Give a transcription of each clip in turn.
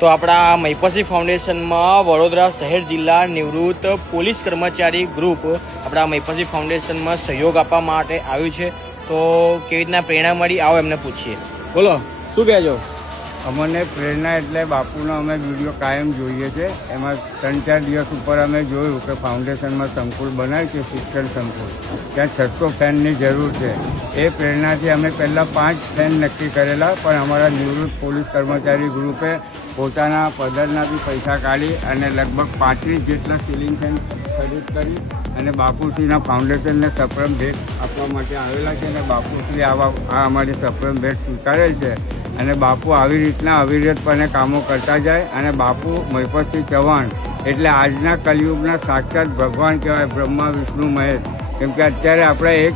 તો આપણા મહિપતસિંહ ફાઉન્ડેશનમાં વડોદરા શહેર જિલ્લા નિવૃત્ત પોલીસ કર્મચારી ગ્રુપ આપણા મહિપતસિંહ ફાઉન્ડેશનમાં સહયોગ આપવા માટે આવ્યું છે। તો કેવી રીતના પ્રેરણા મળી, આવો એમને પૂછીએ। બોલો, શું કહેજો? અમને પ્રેરણા એટલે બાપુનો અમે વિડીયો કાયમ જોઈએ છે। એમાં 3-4 દિવસ ઉપર અમે જોયું કે ફાઉન્ડેશનમાં સંકુલ બનાવ્યું છે, શિક્ષણ સંકુલ, ત્યાં 600 ફેનની જરૂર છે। એ પ્રેરણાથી અમે પહેલાં 5 ફેન નક્કી કરેલા, પણ અમારા નિવૃત્ત પોલીસ કર્મચારી ગ્રુપે પોતાના પગારના બી પૈસા કાઢી અને લગભગ 35 જેટલા સીલિંગ ફેન ખરીદ કરી અને બાપુશ્રીના ફાઉન્ડેશનને સપ્રમ ભેટ આપવા માટે આવેલા છે અને બાપુશ્રી આ અમારી સપ્રમ ભેટ સ્વીકારેલ છે અને બાપુ આવી રીતના અવિરતપણે કામો કરતા જાય અને બાપુ મહિપતસિંહ ચૌહાણ એટલે આજના કલયુગના સાક્ષાત ભગવાન કહેવાય, બ્રહ્મા વિષ્ણુ મહેશ। કેમ કે અત્યારે આપણે એક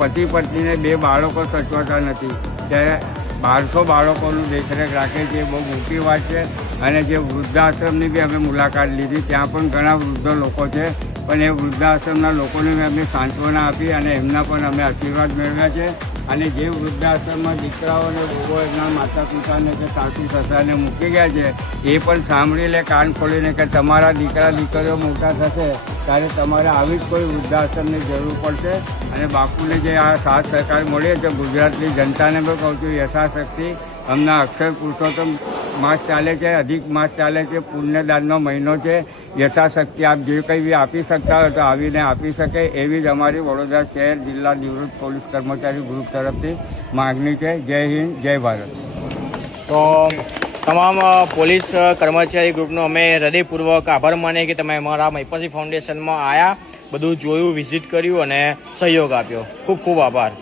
પતિ પત્નીને 2 બાળકો સચવાતા નથી, ત્યારે 1200 બાળકોનું દેખરેખ રાખે છે, એ બહુ મોટી વાત છે। અને જે વૃદ્ધાશ્રમની બી અમે મુલાકાત લીધી, ત્યાં પણ ઘણા વૃદ્ધ લોકો છે, પણ એ વૃદ્ધાશ્રમના લોકોને અમે સાંત્વના આપી અને એમના પણ અમે આશીર્વાદ મેળવ્યા છે। અને જે વૃદ્ધાશ્રમમાં દીકરાઓને બહુ એમના માતા પિતાને કે સાસુ સસરાને મૂકી ગયા છે, એ પણ સાંભળી લે કાન ખોલીને કે તમારા દીકરા દીકરીઓ મોટા થશે ત્યારે તમારે આવી જ કોઈ વૃદ્ધાશ્રમની જરૂર પડશે। અને બાપુને જે આ સાથ સહકાર મળ્યો છે, ગુજરાતની જનતાને પણ કહું છું, યથાશક્તિ હમણાં અક્ષર પુરુષોત્તમ માસ ચાલે છે, અધિક માસ ચાલે છે, પુણ્યદાનનો મહિનો છે, યથાશક્તિ આપ જે કંઈ બી આપી શકતા હોય તો આવીને આપી શકે, એવી જ અમારી વડોદરા શહેર જિલ્લા નિવૃત્ત પોલીસ કર્મચારી ગ્રુપ તરફથી માગણી છે। જય હિન્દ, જય ભારત। તો તમામ પોલીસ કર્મચારી ગ્રુપનો અમે હૃદયપૂર્વક આભાર માનીએ કે તમે અમારા મહિપતસિંહ ફાઉન્ડેશનમાં આવ્યા, બધું જોયું, વિઝિટ કર્યું અને સહયોગ આપ્યો। ખૂબ ખૂબ આભાર।